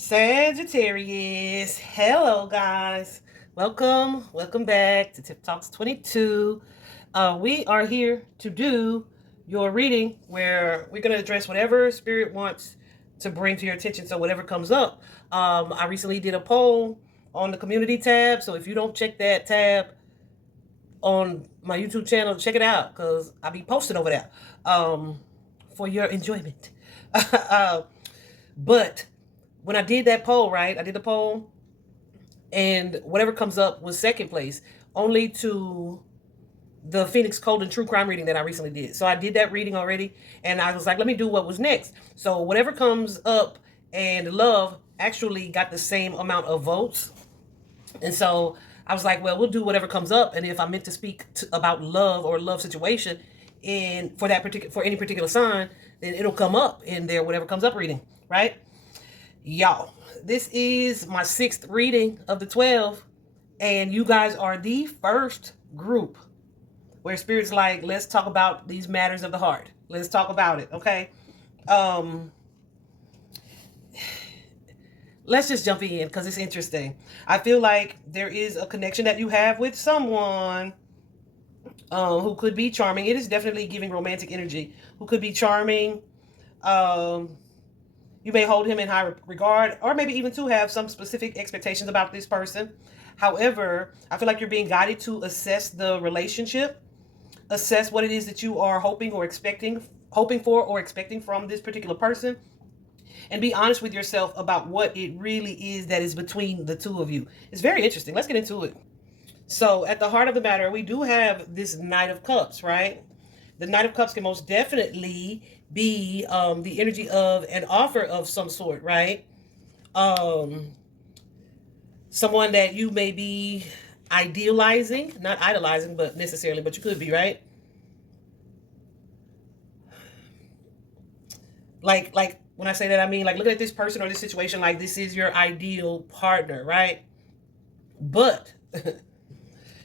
Sagittarius. Hello, guys. Welcome back to Tip Talks 22. We are here to do your reading where we're going to address whatever spirit wants to bring to your attention. So, whatever comes up. I recently did a poll on the community tab. So, if you don't check that tab on my YouTube channel, check it out because I'll be posting over there for your enjoyment. But when I did that poll, right, I did the poll and whatever comes up was second place, only to the Phoenix Cold and True Crime reading that I recently did. So I did that reading already, and I was like, let me do what was next. So whatever comes up and love actually got the same amount of votes. And so I was like, well, we'll do whatever comes up. And if I'm meant to speak about love or love situation in for any particular sign, then it'll come up in there, whatever comes up reading, right? Y'all, this is my 6th reading of the 12, and you guys are the first group where Spirit's like, let's talk about these matters of the heart. Let's talk about it, okay? Let's just jump in because it's interesting. I feel like there is a connection that you have with someone who could be charming. It is definitely giving romantic energy. Who could be charming. You may hold him in high regard, or maybe even to have some specific expectations about this person. However, I feel like you're being guided to assess the relationship, assess what it is that you are hoping for or expecting from this particular person, and be honest with yourself about what it really is that is between the two of you. It's very interesting. Let's get into it. So at the heart of the matter, we do have this Knight of Cups, right? The Knight of Cups can most definitely be the energy of an offer of some sort, right? Someone that you may be idealizing, not idolizing, but necessarily, but you could be, right? Like when I say that, I mean like looking at this person or this situation like this is your ideal partner, right? But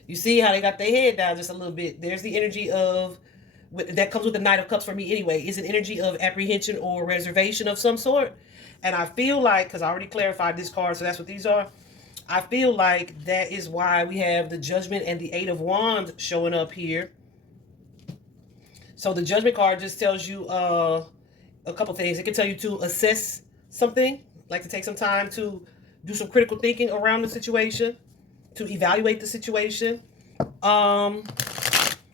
you see how they got their head down just a little bit. There's the energy of that comes with the Knight of Cups for me anyway, is an energy of apprehension or reservation of some sort. And I feel like, because I already clarified this card, so that's what these are. I feel like that is why we have the Judgment and the Eight of Wands showing up here. So the Judgment card just tells you a couple things. It can tell you to assess something, like to take some time to do some critical thinking around the situation, to evaluate the situation,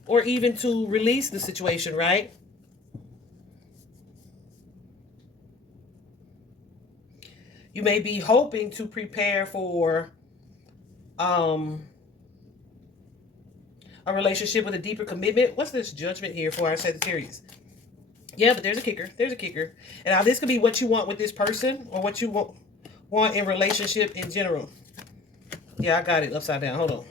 or even to release the situation, right? You may be hoping to prepare for a relationship with a deeper commitment. What's this Judgment here for our Sagittarius? Yeah, but there's a kicker. There's a kicker. And now this could be what you want with this person or what you want in relationship in general. Yeah, I got it upside down. Hold on.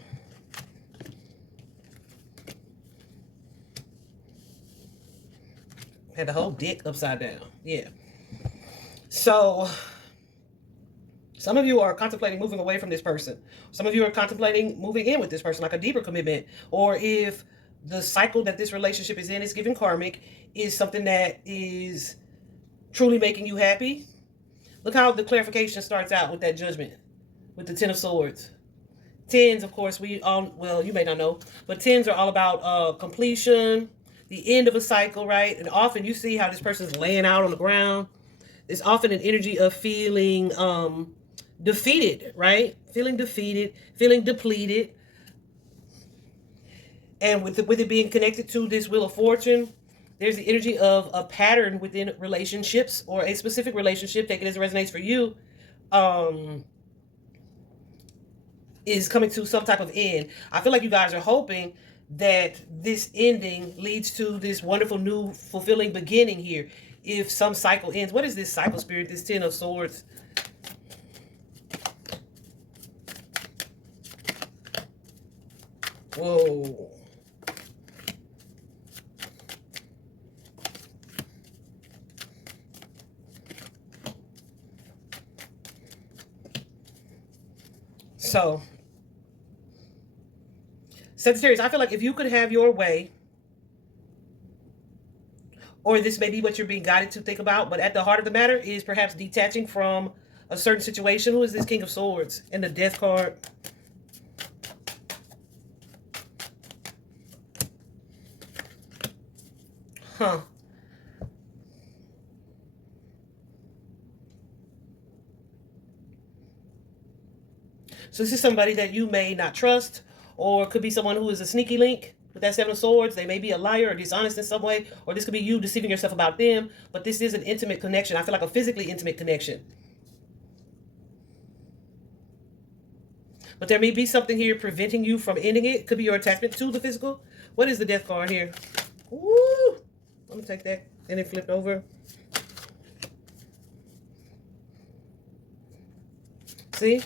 Had the whole dick upside down. Yeah. So some of you are contemplating moving away from this person. Some of you are contemplating moving in with this person, like a deeper commitment. Or if the cycle that this relationship is in is giving karmic, is something that is truly making you happy. Look how the clarification starts out with that Judgment, with the Ten of Swords. Tens, of course, well, you may not know, but tens are all about completion, the end of a cycle, right? And often you see how this person's laying out on the ground. It's often an energy of feeling defeated, right? Feeling defeated, feeling depleted. And with it being connected to this Wheel of Fortune, there's the energy of a pattern within relationships or a specific relationship, take it as it resonates for you, is coming to some type of end. I feel like you guys are hoping that this ending leads to this wonderful new fulfilling beginning here. If some cycle ends, what is this cycle, Spirit? This Ten of Swords. Whoa. So, Sagittarius, I feel like if you could have your way, or this may be what you're being guided to think about, but at the heart of the matter is perhaps detaching from a certain situation. Who is this King of Swords and the Death card? Huh. So this is somebody that you may not trust, or it could be someone who is a sneaky link with that Seven of Swords. They may be a liar or dishonest in some way, or this could be you deceiving yourself about them, but this is an intimate connection. I feel like a physically intimate connection. But there may be something here preventing you from ending it. Could be your attachment to the physical. What is the Death card here? Woo! Let me take that and then flip over. See?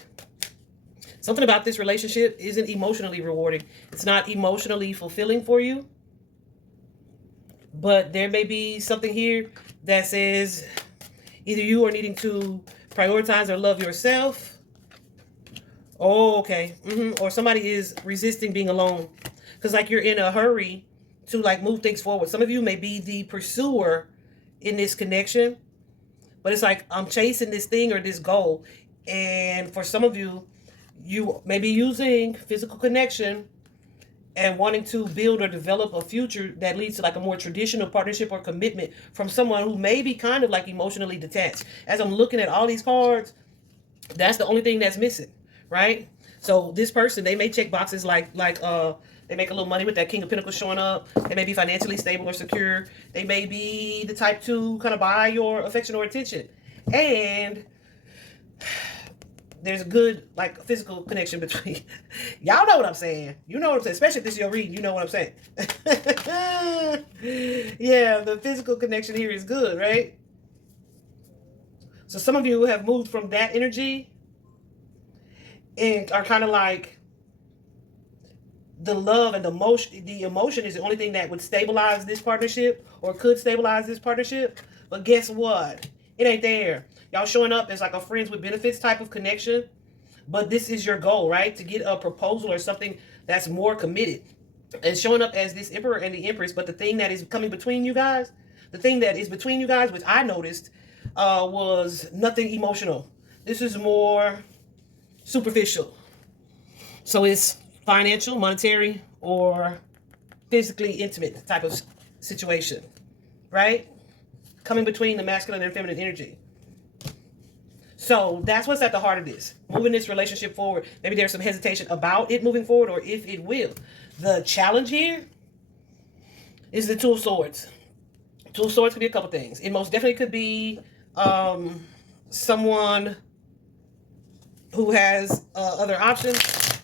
Something about this relationship isn't emotionally rewarding. It's not emotionally fulfilling for you. But there may be something here that says either you are needing to prioritize or love yourself. Oh, okay. Or somebody is resisting being alone. Because like you're in a hurry to like move things forward. Some of you may be the pursuer in this connection. But it's like I'm chasing this thing or this goal. And for some of you, you may be using physical connection and wanting to build or develop a future that leads to like a more traditional partnership or commitment from someone who may be kind of like emotionally detached. As I'm looking at all these cards, that's the only thing that's missing, right? So this person, they may check boxes like they make a little money with that King of Pentacles showing up. They may be financially stable or secure. They may be the type to kind of buy your affection or attention. And there's a good like physical connection between y'all know what I'm saying. You know what I'm saying, especially if this is your reading, you know what I'm saying. Yeah, the physical connection here is good, right? So some of you have moved from that energy and are kind of like the love and the emotion is the only thing that would stabilize this partnership or could stabilize this partnership. But guess what? It ain't there. Y'all showing up as like a friends with benefits type of connection. But this is your goal, right? To get a proposal or something that's more committed. And showing up as this Emperor and the Empress. But the thing that is coming between you guys, the thing that is between you guys, which I noticed, was nothing emotional. This is more superficial. So it's financial, monetary, or physically intimate type of situation, right? Coming between the masculine and feminine energy. So that's what's at the heart of this. Moving this relationship forward. Maybe there's some hesitation about it moving forward or if it will. The challenge here is the Two of Swords. Two of Swords could be a couple things. It most definitely could be someone who has other options,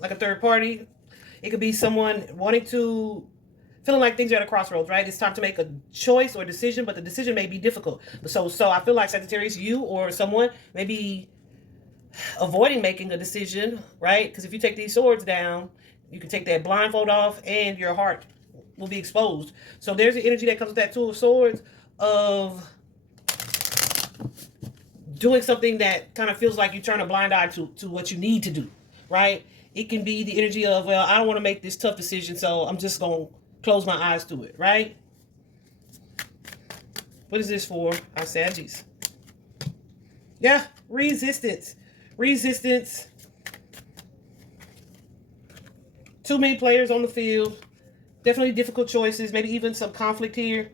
like a third party. It could be someone wanting to, feeling like things are at a crossroads, right? It's time to make a choice or decision, but the decision may be difficult. So I feel like Sagittarius, you or someone may be avoiding making a decision, right? Because if you take these swords down, you can take that blindfold off and your heart will be exposed. So there's the energy that comes with that Two of Swords of doing something that kind of feels like you turn a blind eye to what you need to do, right? It can be the energy of, well, I don't want to make this tough decision, so I'm just going to close my eyes to it, right? What is this for? Our Saggies. Yeah, resistance. Resistance. Too many players on the field. Definitely difficult choices. Maybe even some conflict here.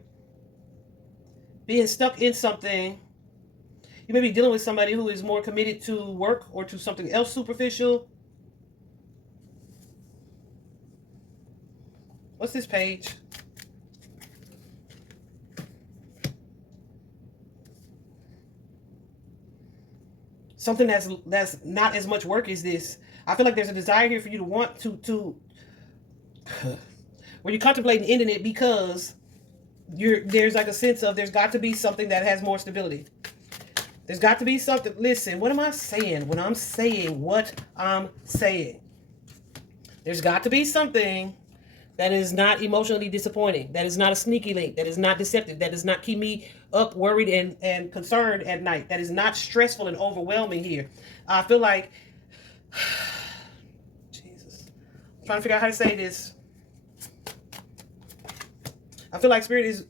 Being stuck in something. You may be dealing with somebody who is more committed to work or to something else superficial. What's this page? Something that's not as much work as this. I feel like there's a desire here for you to want to where you're contemplating ending it because there's like a sense of there's got to be something that has more stability. There's got to be something. Listen, what am I saying when I'm saying what I'm saying? There's got to be something that is not emotionally disappointing, that is not a sneaky link, that is not deceptive, that does not keep me up, worried, and concerned at night, that is not stressful and overwhelming here. I feel like, Jesus, I'm trying to figure out how to say this. I feel like Spirit is,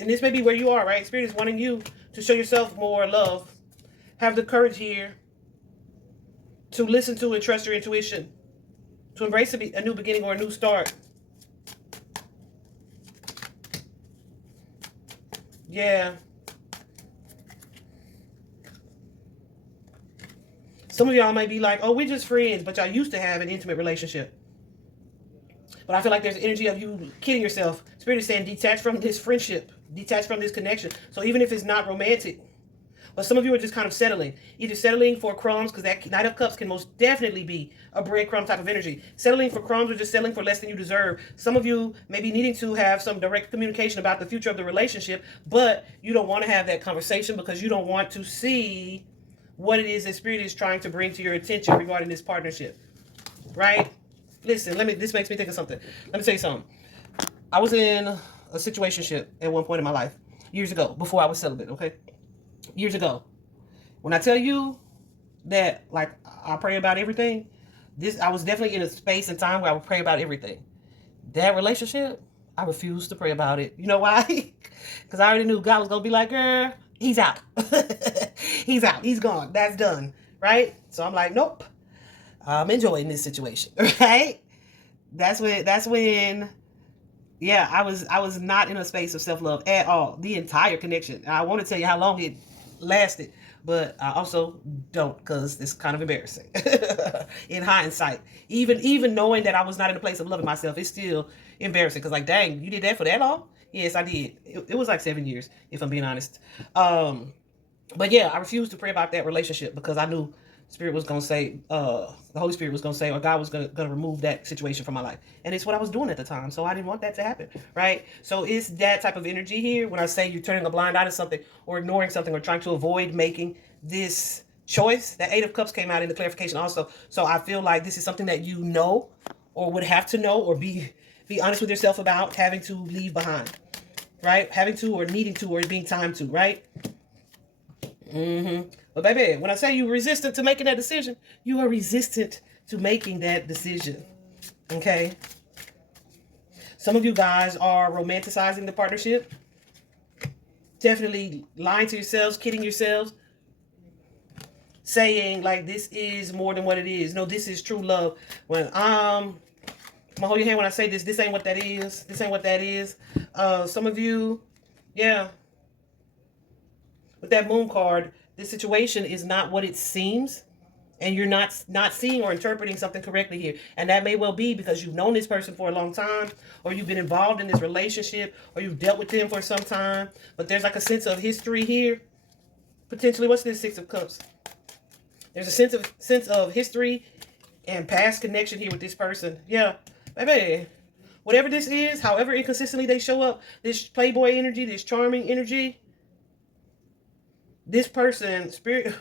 and this may be where you are, right? Spirit is wanting you to show yourself more love Have the courage here to listen to and trust your intuition, to embrace a new beginning or a new start. Yeah. Some of y'all might be like, oh, we're just friends, but y'all used to have an intimate relationship. But I feel like there's energy of you kidding yourself. Spirit is saying detach from this friendship, detach from this connection. So even if it's not romantic, but some of you are just kind of settling. Either settling for crumbs, because that Knight of Cups can most definitely be a breadcrumb type of energy. Settling for crumbs or just settling for less than you deserve. Some of you may be needing to have some direct communication about the future of the relationship, but you don't want to have that conversation because you don't want to see what it is that Spirit is trying to bring to your attention regarding this partnership. Right? Listen, this makes me think of something. Let me tell you something. I was in a situationship at one point in my life, years ago, before I was celibate, okay? Years ago. When I tell you that, like, I pray about everything, I was definitely in a space and time where I would pray about everything. That relationship, I refused to pray about it. You know why? Because I already knew God was going to be like, girl, he's out. He's out. He's gone. That's done. Right? So I'm like, nope. I'm enjoying this situation. Right? That's when yeah, I was not in a space of self-love at all. The entire connection. I want to tell you how long it lasted, but I also don't, because it's kind of embarrassing in hindsight. Even knowing that I was not in a place of loving myself, it's still embarrassing, because like, dang, you did that for that long? Yes, I did. It was like 7 years, if I'm being honest. But yeah, I refused to pray about that relationship because I knew Spirit was going to say, the Holy Spirit was going to say, or God was going to remove that situation from my life. And it's what I was doing at the time. So I didn't want that to happen, right? So it's that type of energy here when I say you're turning a blind eye to something or ignoring something or trying to avoid making this choice. That Eight of Cups came out in the clarification also. So I feel like this is something that you know or would have to know or be honest with yourself about having to leave behind, right? Having to or needing to or being time to, right? But baby, when I say you're resistant to making that decision, you are resistant to making that decision. Okay? Some of you guys are romanticizing the partnership. Definitely lying to yourselves, kidding yourselves. Saying like this is more than what it is. No, this is true love. When I'm gonna hold your hand when I say this ain't what that is. This ain't what that is. Some of you, yeah. With that moon card, this situation is not what it seems, and you're not seeing or interpreting something correctly here. And that may well be because you've known this person for a long time, or you've been involved in this relationship, or you've dealt with them for some time. But there's like a sense of history here. Potentially, what's this Six of Cups? There's a sense of history and past connection here with this person. Yeah, baby. Whatever this is, however inconsistently they show up, this playboy energy, this charming energy, this person, Spirit,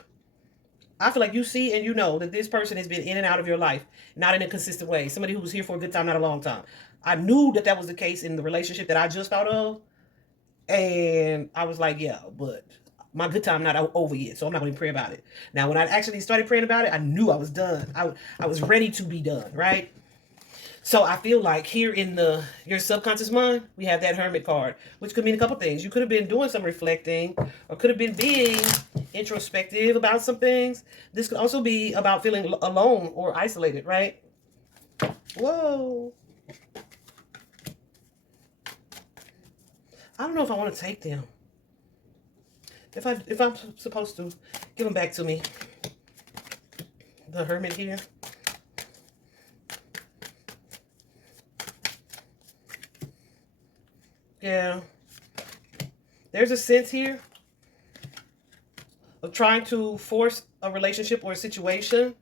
I feel like you see and you know that this person has been in and out of your life, not in a consistent way. Somebody who was here for a good time, not a long time. I knew that was the case in the relationship that I just thought of. And I was like, yeah, but my good time not over yet, so I'm not going to pray about it. Now, when I actually started praying about it, I knew I was done. I was ready to be done, right? So I feel like here in your subconscious mind, we have that Hermit card, which could mean a couple things. You could have been doing some reflecting, or could have been being introspective about some things. This could also be about feeling alone or isolated, right? Whoa. I don't know if I want to take them. If I'm supposed to, give them back to me. The Hermit here. Yeah. There's a sense here of trying to force a relationship or a situation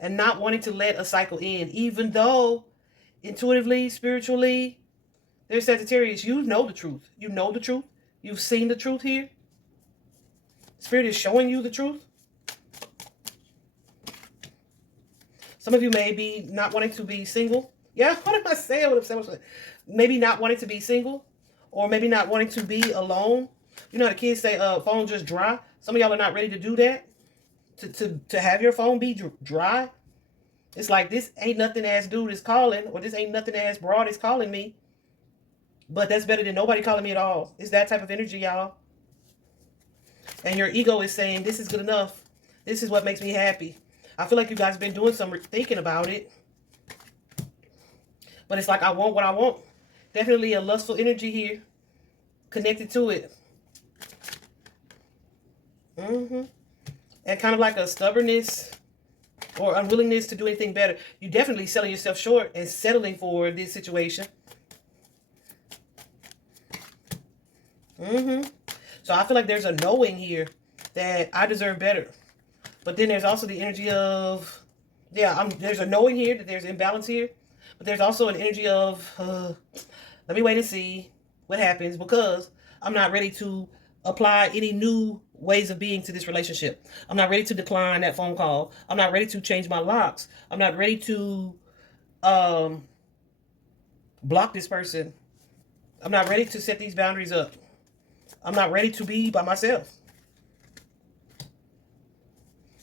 and not wanting to let a cycle end, even though intuitively, spiritually, there's Sagittarius. You know the truth. You know the truth. You've seen the truth here. Spirit is showing you the truth. Some of you may be not wanting to be single. Yeah, what am I saying? What I'm saying? Maybe not wanting to be single, or maybe not wanting to be alone. You know how the kids say, phone just dry. Some of y'all are not ready to do that. To have your phone be dry. It's like, this ain't nothing ass dude is calling, or this ain't nothing ass broad is calling me. But that's better than nobody calling me at all. It's that type of energy, y'all. And your ego is saying, this is good enough. This is what makes me happy. I feel like you guys have been doing some thinking about it. But it's like, I want what I want. Definitely a lustful energy here connected to it. And kind of like a stubbornness or unwillingness to do anything better. You're definitely selling yourself short and settling for this situation. So I feel like there's a knowing here that I deserve better. But then there's also the energy of, there's a knowing here that there's imbalance here. But there's also an energy of, let me wait and see what happens, because I'm not ready to apply any new ways of being to this relationship. I'm not ready to decline that phone call. I'm not ready to change my locks. I'm not ready to block this person. I'm not ready to set these boundaries up. I'm not ready to be by myself.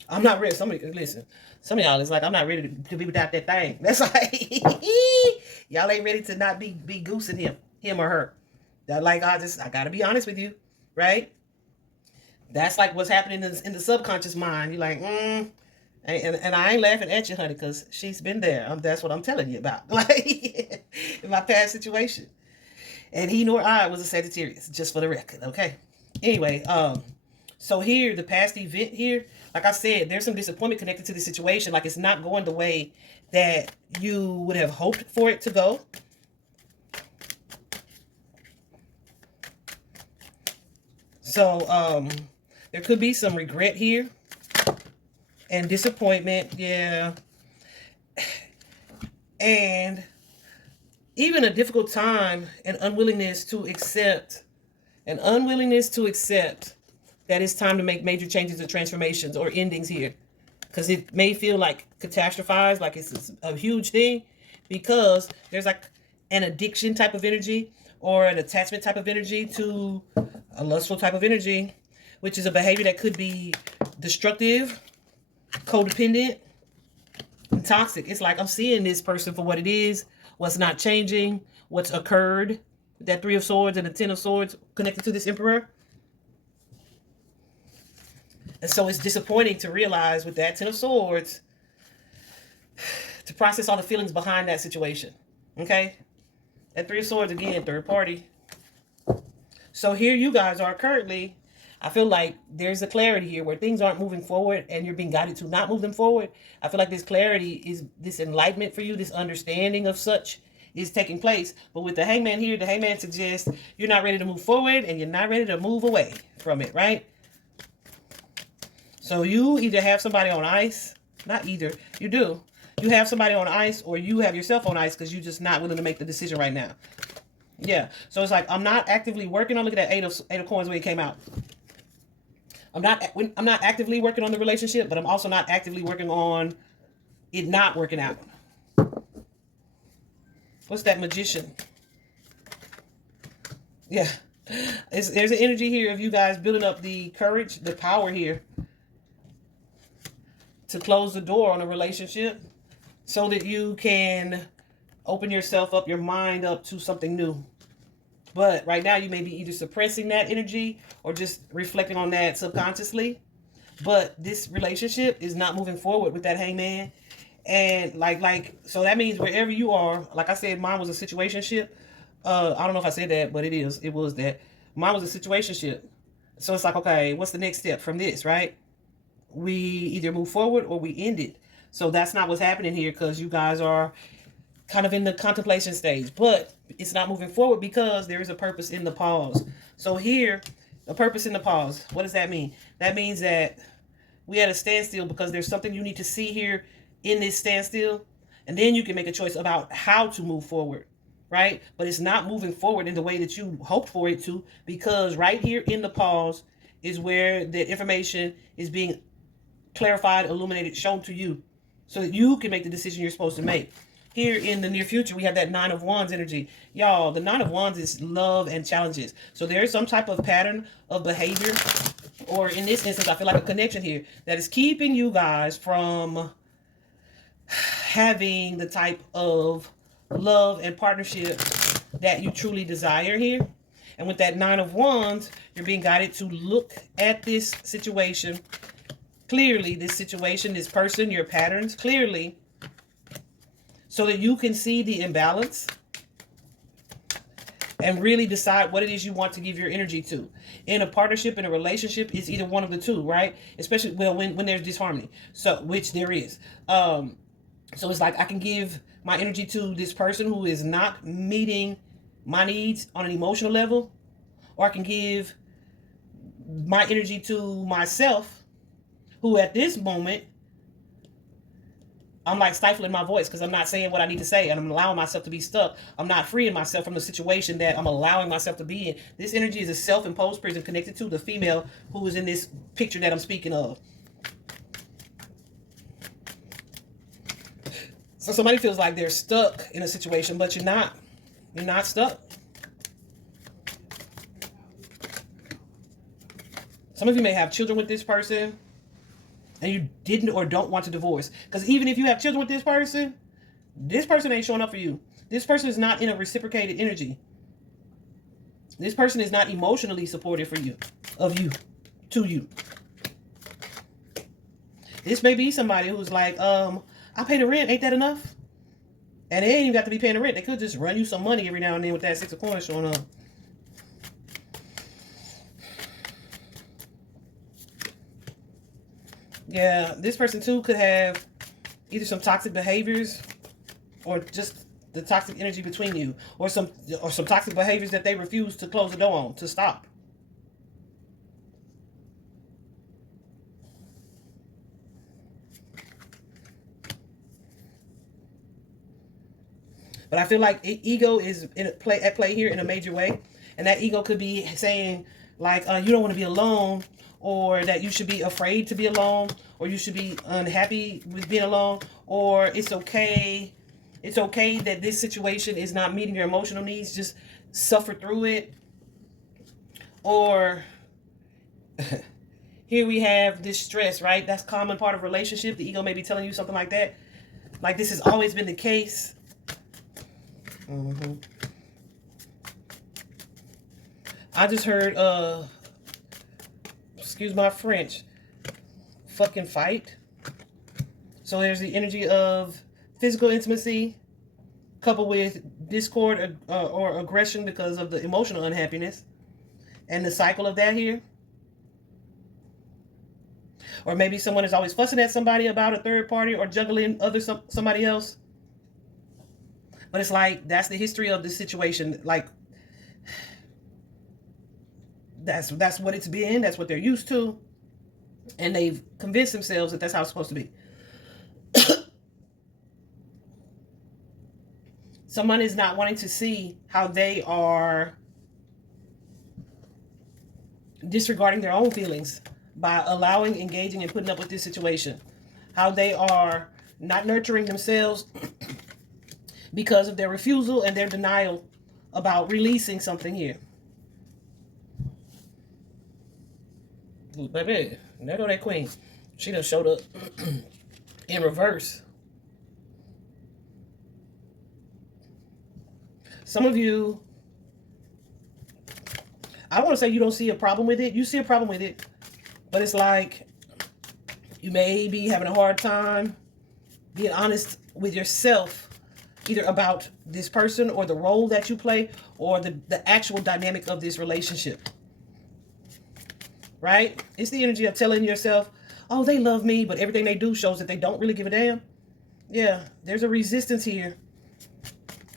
I'm not ready. Somebody, listen, some of y'all is like, I'm not ready to be without that thing. That's like, y'all ain't ready to not be goosing him or her. That like, I gotta be honest with you, right? That's like what's happening in the subconscious mind. You're like, and I ain't laughing at you, honey, because she's been there. That's what I'm telling you about. Like, in my past situation. And he nor I was a Sagittarius, just for the record, okay? Anyway, so here, the past event here, like I said, there's some disappointment connected to the situation. Like, it's not going the way that you would have hoped for it to go. So, there could be some regret here and disappointment, yeah. And even a difficult time and unwillingness to accept that it's time to make major changes or transformations or endings here. Because it may feel like catastrophized, like it's a huge thing, because there's like an addiction type of energy or an attachment type of energy to a lustful type of energy, which is a behavior that could be destructive, codependent, and toxic. It's like, I'm seeing this person for what it is, what's not changing, what's occurred. That Three of Swords and the Ten of Swords connected to this Emperor. And so it's disappointing to realize with that Ten of Swords, to process all the feelings behind that situation. Okay? That Three of Swords, again, third party. So here you guys are currently, I feel like there's a clarity here where things aren't moving forward and you're being guided to not move them forward. I feel like this clarity is this enlightenment for you, this understanding of such is taking place. But with the Hangman here, the Hangman suggests you're not ready to move forward and you're not ready to move away from it, right? So you either have somebody on ice, not either, you do. You have somebody on ice or you have yourself on ice because you're just not willing to make the decision right now. Yeah, so it's like, I'm not actively working on, look at that eight of coins when it came out. I'm not actively working on the relationship, but I'm also not actively working on it not working out. What's that Magician? Yeah, there's an energy here of you guys building up the courage, the power here to close the door on a relationship so that you can open yourself up, your mind up to something new. But right now you may be either suppressing that energy or just reflecting on that subconsciously. But this relationship is not moving forward with that Hangman. And so that means wherever you are, like I said, mine was a situationship. I don't know if I said that, but it was that. Mine was a situationship. So it's like, okay, what's the next step from this, right? We either move forward or we end it. So that's not what's happening here, because you guys are kind of in the contemplation stage, but it's not moving forward because there is a purpose in the pause. So here, a purpose in the pause. What does that mean? That means that we had a standstill because there's something you need to see here in this standstill, and then you can make a choice about how to move forward, right? But it's not moving forward in the way that you hoped for it to, because right here in the pause is where the information is being clarified, illuminated, shown to you, so that you can make the decision you're supposed to make. Here in the near future, we have that Nine of Wands energy. Y'all, the Nine of Wands is love and challenges. So there is some type of pattern of behavior, or in this instance, I feel like a connection here that is keeping you guys from having the type of love and partnership that you truly desire here. And with that Nine of Wands, you're being guided to look at this situation clearly, this situation, this person, your patterns clearly, so that you can see the imbalance and really decide what it is you want to give your energy to. In a partnership, in a relationship, it's either one of the two, right? Especially when there's disharmony, so which there is. So it's like I can give my energy to this person who is not meeting my needs on an emotional level, or I can give my energy to myself, who at this moment I'm like stifling my voice because I'm not saying what I need to say, and I'm allowing myself to be stuck. I'm not freeing myself from the situation that I'm allowing myself to be in. This energy is a self-imposed prison connected to the female who is in this picture that I'm speaking of. So somebody feels like they're stuck in a situation, but you're not. You're not stuck. Some of you may have children with this person, and you didn't or don't want to divorce. Because even if you have children with this person ain't showing up for you. This person is not in a reciprocated energy. This person is not emotionally supportive for you, of you, to you. This may be somebody who's like, I pay the rent, ain't that enough? And they ain't even got to be paying the rent. They could just run you some money every now and then with that Six of Coins showing up. Yeah, this person too could have either some toxic behaviors or just the toxic energy between you, or some toxic behaviors that they refuse to close the door on, to stop. But I feel like ego is at play here in a major way. And that ego could be saying, like, you don't want to be alone, or that you should be afraid to be alone, or you should be unhappy with being alone, or it's okay. It's okay that this situation is not meeting your emotional needs. Just suffer through it. Or here we have this stress, right? That's a common part of relationship. The ego may be telling you something like that. Like this has always been the case. I just heard, excuse my French, fucking fight. So there's the energy of physical intimacy coupled with discord or aggression because of the emotional unhappiness and the cycle of that here. Or maybe someone is always fussing at somebody about a third party or juggling somebody else. But it's like, that's the history of the situation. Like, that's what it's been. That's what they're used to. And they've convinced themselves that that's how it's supposed to be. Someone is not wanting to see how they are disregarding their own feelings by allowing, engaging, and putting up with this situation. How they are not nurturing themselves because of their refusal and their denial about releasing something here. Ooh, baby, there go that queen. She done showed up in reverse. Some of you, I don't want to say you don't see a problem with it. You see a problem with it. But it's like you may be having a hard time being honest with yourself, either about this person or the role that you play or the actual dynamic of this relationship. Right? It's the energy of telling yourself, oh, they love me, but everything they do shows that they don't really give a damn. Yeah, there's a resistance here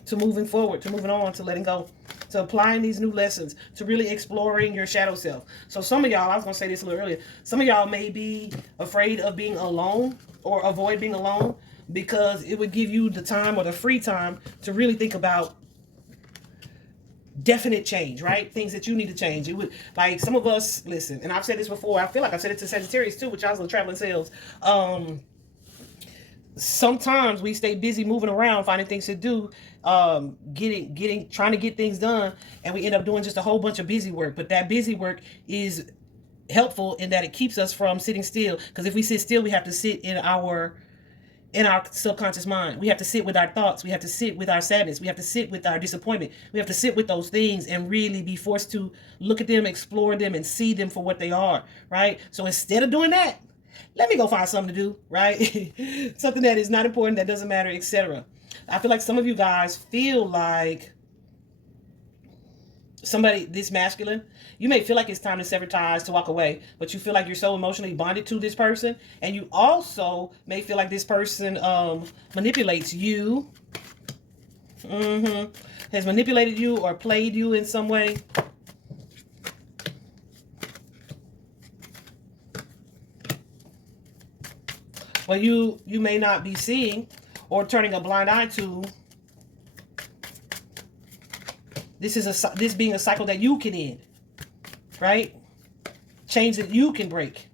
to moving forward, to moving on, to letting go, to applying these new lessons, to really exploring your shadow self. So some of y'all, I was going to say this a little earlier, some of y'all may be afraid of being alone or avoid being alone because it would give you the time or the free time to really think about definite change, right? Things that you need to change. It would, like, some of us, listen, and I've said this before, I feel like I've said it to Sagittarius too, which I was traveling sales. Sometimes we stay busy moving around, finding things to do, trying to get things done, and we end up doing just a whole bunch of busy work. But that busy work is helpful in that it keeps us from sitting still. Because if we sit still, we have to sit in our in our subconscious mind. We have to sit with our thoughts. We have to sit with our sadness. We have to sit with our disappointment. We have to sit with those things and really be forced to look at them, explore them, and see them for what they are, right? So instead of doing that, let me go find something to do, right? Something that is not important, that doesn't matter, etc. I feel like some of you guys feel like somebody this masculine, you may feel like it's time to sever ties, to walk away, but you feel like you're so emotionally bonded to this person, and you also may feel like this person manipulates you, has manipulated you or played you in some way. But you may not be seeing or turning a blind eye to. This being a cycle that you can end, right? Change that you can break.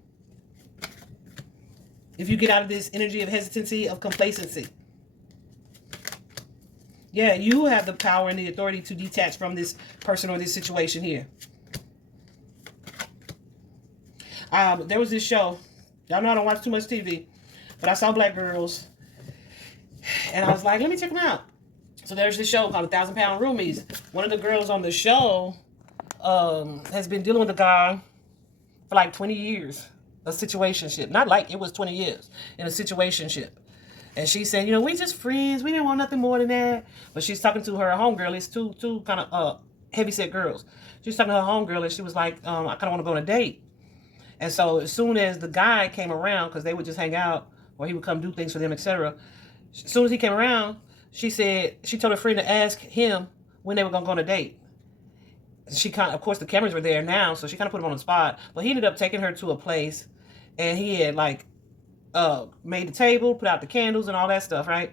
If you get out of this energy of hesitancy, of complacency. Yeah, you have the power and the authority to detach from this person or this situation here. There was this show. Y'all know I don't watch too much TV, but I saw Black Girls, and I was like, let me check them out. So there's this show called 1,000 Pound Roomies. One of the girls on the show has been dealing with a guy for like 20 years. A situationship. Not like it was 20 years in a situationship. And she said, you know, we just friends. We didn't want nothing more than that. But she's talking to her homegirl. It's two kind of heavyset girls. She's talking to her homegirl, and she was like, I kind of want to go on a date. And so as soon as the guy came around, because they would just hang out, or he would come do things for them, etc. As soon as he came around, she told her friend to ask him when they were going to go on a date. Of course, the cameras were there now, so she kind of put him on the spot. But he ended up taking her to a place, and he had like made the table, put out the candles and all that stuff, right?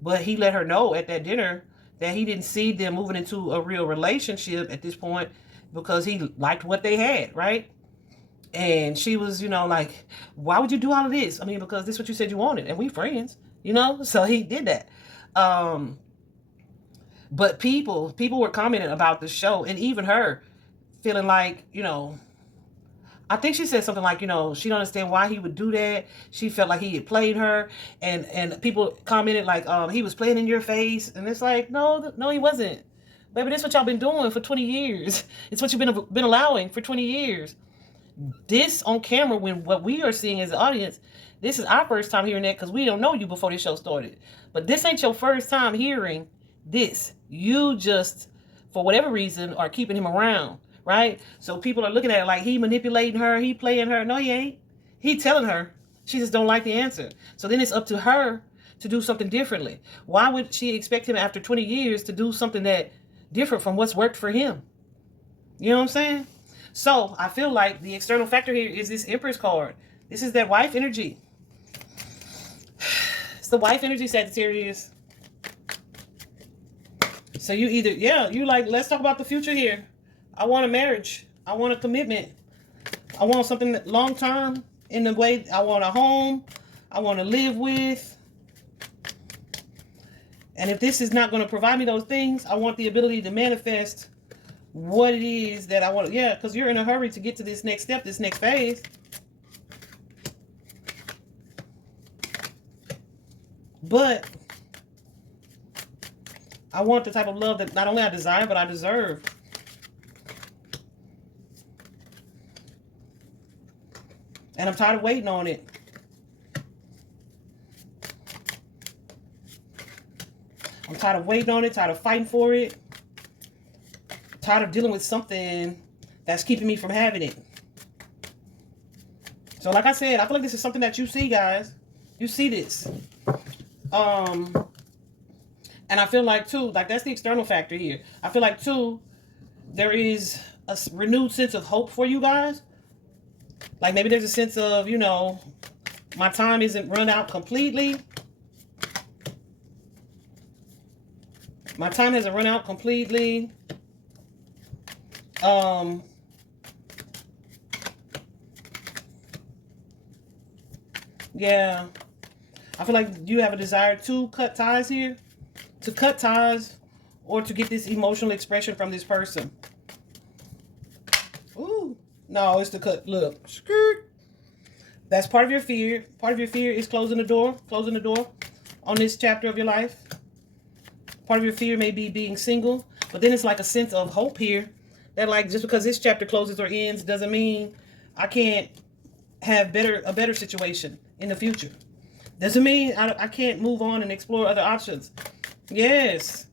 But he let her know at that dinner that he didn't see them moving into a real relationship at this point because he liked what they had, right? And she was, you know, like, why would you do all of this? I mean, because this is what you said you wanted, and we friends, you know? So he did that. But people were commenting about the show, and even her feeling like, you know, I think she said something like, you know, she don't understand why he would do that. She felt like he had played her, and people commented like, he was playing in your face, and it's like, no, he wasn't. Baby, that's what y'all been doing for 20 years. It's what you've been allowing for 20 years. This on camera, when what we are seeing as the audience, this is our first time hearing that because we don't know you before this show started. But this ain't your first time hearing this. You just, for whatever reason, are keeping him around, right? So people are looking at it like he manipulating her, he playing her. No, he ain't. He telling her. She just don't like the answer. So then it's up to her to do something differently. Why would she expect him after 20 years to do something that different from what's worked for him? You know what I'm saying? So I feel like the external factor here is this Empress card. This is that wife energy. It's the wife energy, Sagittarius. So you either, you like, let's talk about the future here. I want a marriage. I want a commitment. I want something long term in the way, I want a home. I want to live with. And if this is not going to provide me those things, I want the ability to manifest what it is that I want. Yeah, because you're in a hurry to get to this next step, this next phase. But I want the type of love that not only I desire, but I deserve. And I'm tired of waiting on it. I'm tired of waiting on it, tired of fighting for it. Tired of dealing with something that's keeping me from having it. So like I said, I feel like this is something that you see, guys. You see this. And I feel like too, like that's the external factor here. I feel like too, there is a renewed sense of hope for you guys. Like maybe there's a sense of, you know, my time isn't run out completely. My time hasn't run out completely. Yeah. I feel like you have a desire to cut ties here. To cut ties or to get this emotional expression from this person. Ooh. No, it's to cut. Look. Skirt. That's part of your fear. Part of your fear is closing the door on this chapter of your life. Part of your fear may be being single, but then it's like a sense of hope here that, like, just because this chapter closes or ends doesn't mean I can't have a better situation in the future. Doesn't mean I can't move on and explore other options. Yes.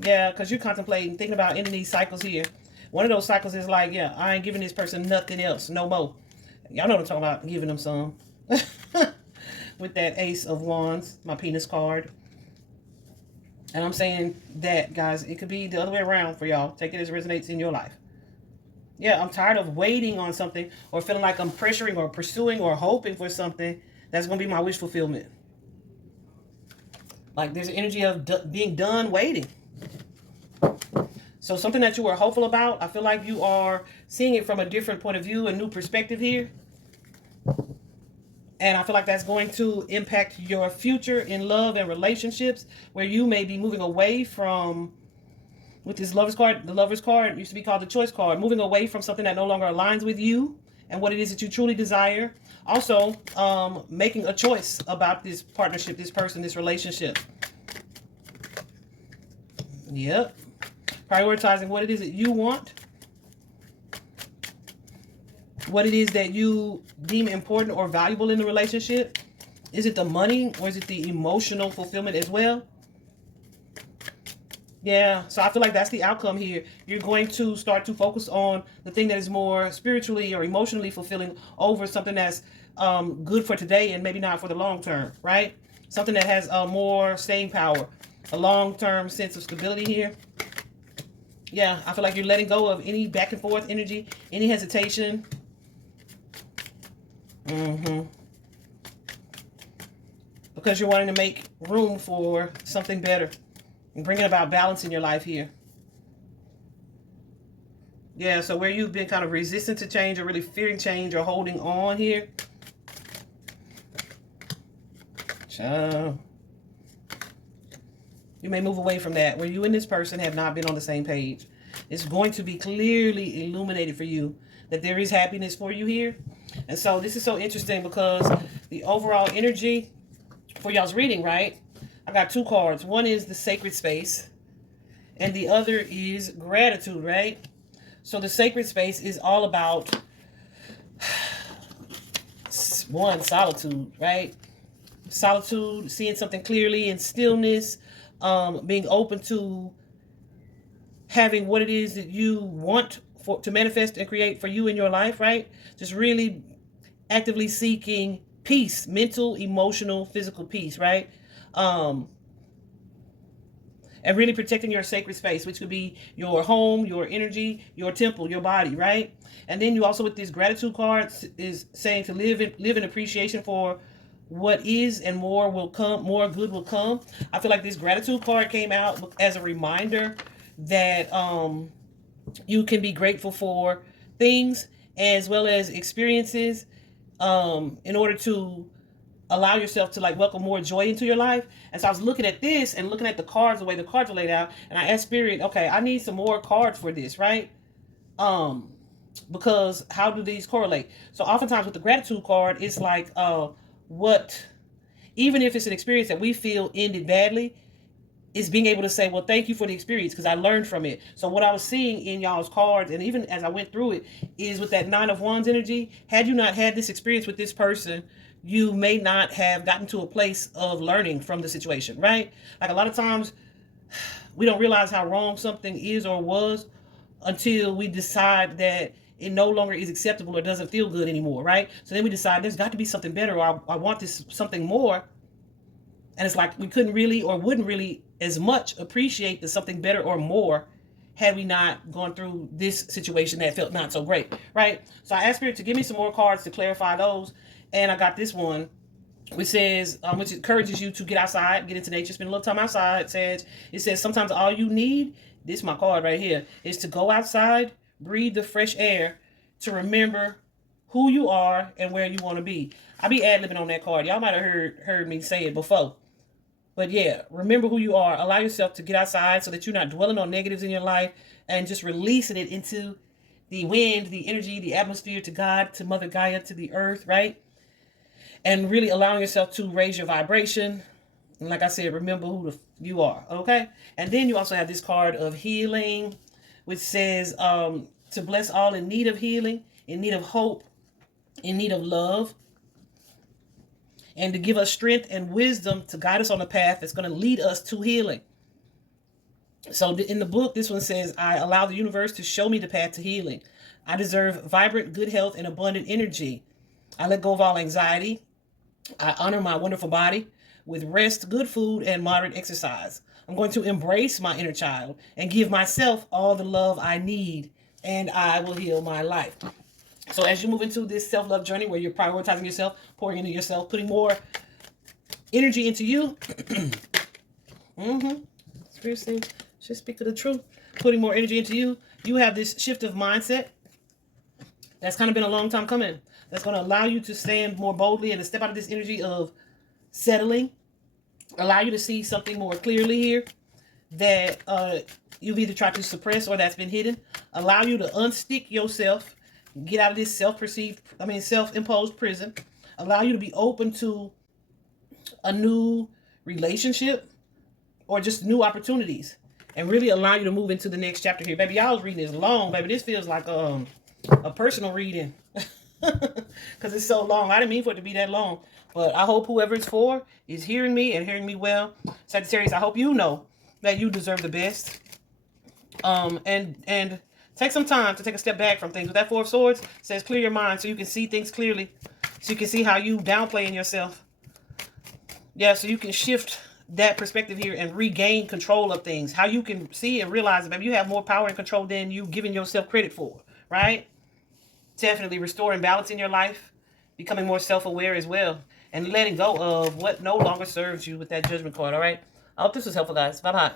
Yeah, because you're contemplating, thinking about ending these cycles here. One of those cycles is like, yeah, I ain't giving this person nothing else, no more. Y'all know what I'm talking about, giving them some. With that Ace of Wands, my penis card. And I'm saying that, guys, it could be the other way around for y'all. Take it as it resonates in your life. Yeah, I'm tired of waiting on something or feeling like I'm pressuring or pursuing or hoping for something that's going to be my wish fulfillment. Like there's an energy of being done waiting. So something that you were hopeful about, I feel like you are seeing it from a different point of view, a new perspective here. And I feel like that's going to impact your future in love and relationships, where you may be moving away from, with this Lover's card, the Lover's card used to be called the Choice card, moving away from something that no longer aligns with you and what it is that you truly desire. Also, making a choice about this partnership, this person, this relationship. Yep. Prioritizing what it is that you want, what it is that you deem important or valuable in the relationship. Is it the money or is it the emotional fulfillment as well? Yeah, so I feel like that's the outcome here. You're going to start to focus on the thing that is more spiritually or emotionally fulfilling over something that's good for today and maybe not for the long term, right? Something that has more staying power, a long-term sense of stability here. Yeah, I feel like you're letting go of any back and forth energy, any hesitation. Because you're wanting to make room for something better and bringing about balance in your life here. Yeah, so where you've been kind of resistant to change or really fearing change or holding on here. You may move away from that, where you and this person have not been on the same page. It's going to be clearly illuminated for you that there is happiness for you here. And so this is so interesting because the overall energy for y'all's reading, right? I got two cards. One is the sacred space and the other is gratitude, right? So the sacred space is all about, one, solitude, right? Solitude, seeing something clearly in stillness, being open to having what it is that you want to manifest and create for you in your life, right? Just really actively seeking peace, mental, emotional, physical peace, right? And really protecting your sacred space, which could be your home, your energy, your temple, your body, right? And then you also, with these gratitude cards, is saying to live in appreciation for what is, and more will come, more good will come. I feel like this gratitude card came out as a reminder that you can be grateful for things as well as experiences in order to allow yourself to like welcome more joy into your life. And so I was looking at this and looking at the cards, the way the cards are laid out, and I asked Spirit, okay, I need some more cards for this, right? Because how do these correlate? So oftentimes with the gratitude card, it's like what, even if it's an experience that we feel ended badly, is being able to say, well, thank you for the experience because I learned from it. So what I was seeing in y'all's cards, and even as I went through it, is with that Nine of Wands energy, had you not had this experience with this person, you may not have gotten to a place of learning from the situation, right? Like a lot of times we don't realize how wrong something is or was until we decide that it no longer is acceptable or doesn't feel good anymore, right? So then we decide there's got to be something better, or I want this something more. And it's like we couldn't really or wouldn't really as much appreciate the something better or more had we not gone through this situation that felt not so great, right? So I asked Spirit to give me some more cards to clarify those. And I got this one, which says, which encourages you to get outside, get into nature, spend a little time outside, Sag. It says sometimes all you need, this is my card right here, is to go outside, breathe the fresh air, to remember who you are and where you want to be. I be ad-libbing on that card. Y'all might have heard me say it before. But yeah, remember who you are. Allow yourself to get outside so that you're not dwelling on negatives in your life and just releasing it into the wind, the energy, the atmosphere, to God, to Mother Gaia, to the earth, right? and really allowing yourself to raise your vibration. And like I said, remember who you are, okay? And then you also have this card of healing, which says to bless all in need of healing, in need of hope, in need of love, and to give us strength and wisdom to guide us on a path that's going to lead us to healing. So in the book, this one says, I allow the universe to show me the path to healing. I deserve vibrant, good health and abundant energy. I let go of all anxiety. I honor my wonderful body with rest, good food, and moderate exercise. I'm going to embrace my inner child and give myself all the love I need, and I will heal my life. So as you move into this self-love journey where you're prioritizing yourself, pouring into yourself, putting more energy into you, seriously, should speak of the truth, putting more energy into you, you have this shift of mindset that's kind of been a long time coming. That's going to allow you to stand more boldly and to step out of this energy of settling, allow you to see something more clearly here that you've either tried to suppress or that's been hidden, allow you to unstick yourself, get out of this self-imposed prison, allow you to be open to a new relationship or just new opportunities, and really allow you to move into the next chapter here. Baby, y'all's reading is long, baby. This feels like a personal reading because it's so long. I didn't mean for it to be that long, but I hope whoever it's for is hearing me and hearing me well. Sagittarius, I hope you know that you deserve the best. And take some time to take a step back from things. With that Four of Swords says clear your mind so you can see things clearly, so you can see how you downplaying yourself. Yeah, so you can shift that perspective here and regain control of things. How you can see and realize that maybe you have more power and control than you giving yourself credit for, right? Definitely restoring balance in your life, becoming more self-aware as well, and letting go of what no longer serves you with that Judgment card, all right? I hope this was helpful, guys. Bye-bye.